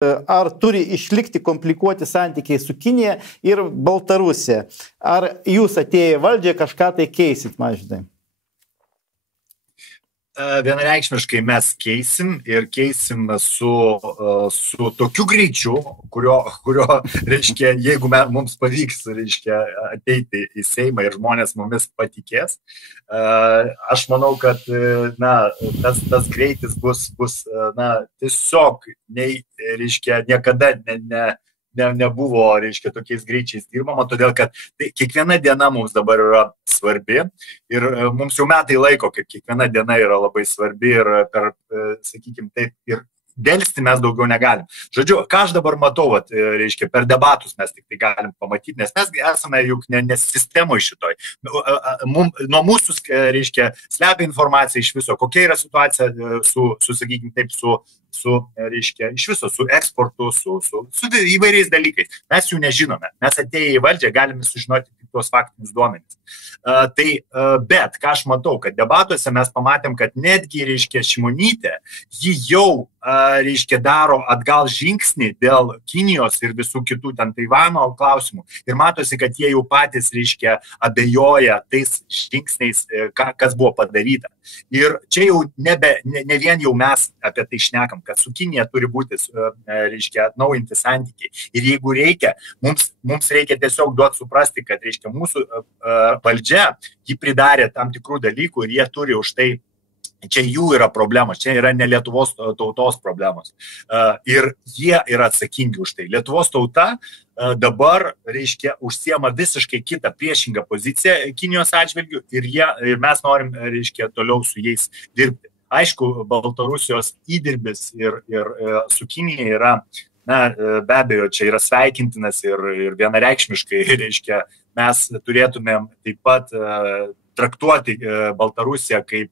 ar turi išlikti komplikuoti santykiai su Kinija ir Baltarusija? Ar jūs atėję į valdžią kažką tai keisit, Mažvydai? Vienareikšmiškai mes keisim ir keisim su tokiu greičiu, kurio reiškia, jeigu mums pavyks, reiškia, ateiti į Seimą ir žmonės mumis patikės, aš manau, kad tas greitis bus tiesiog reiškia, niekada nebuvo, reiškia, tokiais greičiais dirbama, todėl kad kiekviena diena mums dabar yra svarbi ir mums jau metai laiko, kaip kiekviena diena yra labai svarbi ir per, sakykime, taip, ir dėlsti mes daugiau negalim. Žodžiu, ką aš dabar matau, reiškia, per debatus mes tik tai galim pamatyti, nes mes esame juk ne sistemoje šitoj. Nuo mūsų, reiškia, slepia informacija iš viso, kokia yra situacija sakykime, taip, reiškia, iš viso, su eksportu, su įvairiais dalykais. Mes jų nežinome. Mes atėję į valdžią galime sužinoti tik tuos faktinius duomenis. Bet, ką aš matau, kad debatuose mes pamatėm, kad netgi, reiškia, Šimonytė, ji jau, reiškia, daro atgal žingsnį dėl Kinijos ir visų kitų ten Taivano klausimų. Ir matosi, kad jie jau patys, reiškia, abejoja tais žingsniais, kas buvo padaryta. Ir čia jau ne vien jau mes apie tai šnekam, kad su Kinija turi būti, reiškia, atnaujinti santykiai. Ir jeigu reikia, mums reikia tiesiog duoti suprasti, kad, reiškia, mūsų valdžia, ji pridarė tam tikrų dalykų ir jie turi už tai, čia jų yra problemos, čia yra ne Lietuvos tautos problemos. Ir jie yra atsakingi už tai. Lietuvos tauta dabar, reiškia, užsiema visiškai kitą priešingą poziciją Kinijos atžvilgių ir mes norim, reiškia, toliau su jais dirbti. Aišku, Baltarusijos įdirbis ir su Kinija yra, be abejo, čia yra sveikintinas ir vienareikšmiškai, reiškia, mes turėtumėm taip pat traktuoti Baltarusiją kaip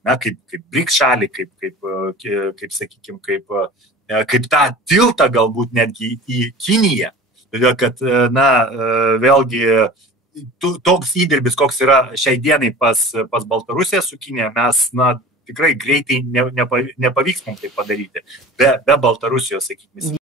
BRICS šalį, kaip sakykime, kaip tą tiltą galbūt netgi į Kiniją. Todėl, kad, vėlgi, toks įdirbis, koks yra šiai dienai pas Baltarusiją su Kinija, mes, tikrai greitai nepavyks mums tai padaryti be Baltarusijos, sakykime.